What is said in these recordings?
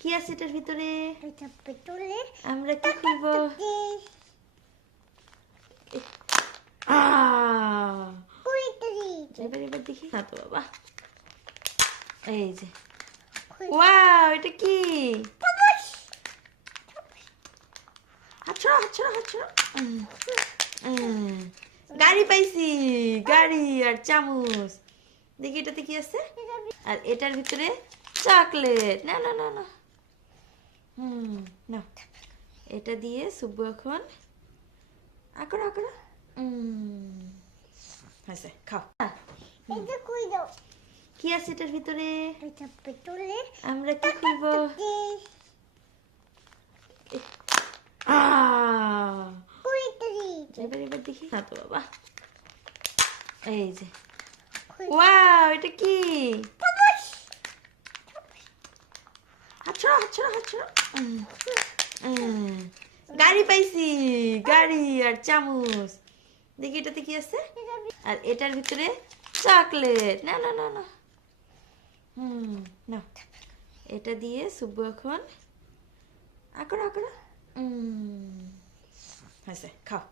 কি আছে এটার ভিতরে? এটার ভিতরে আমরা কি খুলবো? এবার এবার দেখি না তো বাবা। এই যে ওয়াও, এটা কি? হাত ছড়া, হাত ছড়া, হাত ছড়া। গাড়ি পাইছি, গাড়ি আর চামচ। দেখি এটাতে কি আছে। আর এটার ভিতরে চকলেট। না না না না, না, এটা দিয়ে সুব্বু এখন আকড়া আকড়া। হয়েছে, খাও। কি আছে এটার ভিতরে? এটার ভিতরে আমরা কি খুলবো? এবার এবার দেখি না তো বাবা। এই যে ওয়াও, এটা কি? হাত ছড়া, হাত ছড়া, হাত ছড়া। গাড়ি পাইছি, গাড়ি আর চামচ। দেখি এটাতে কি আছে। আর এটার ভিতরে চকলেট। না না না না, না, এটা দিয়ে সুব্বু এখন আকড়া আকড়া। হয়েছে, খাও।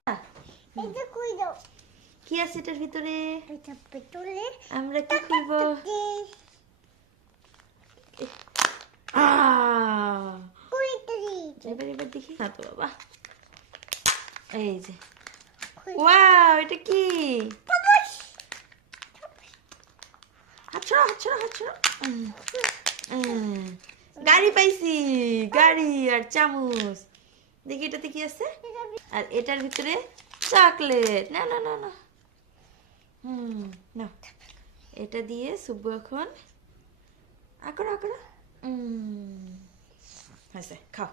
কি আছে এটার ভিতরে? এটার ভিতরে আমরা কি খুলবো? এবার এবার দেখি না তো বাবা। এই যে ওয়াও, এটা কি? হাত ছড়া, হাত ছড়া, হাত ছড়া। গাড়ি পাইছি, গাড়ি আর চামচ। দেখি এটাতে কি আছে। আর এটার ভিতরে চকলেট। না না না না, না, এটা দিয়ে সুব্বু এখন আকড়া আকড়া। হয়েছে, খাও।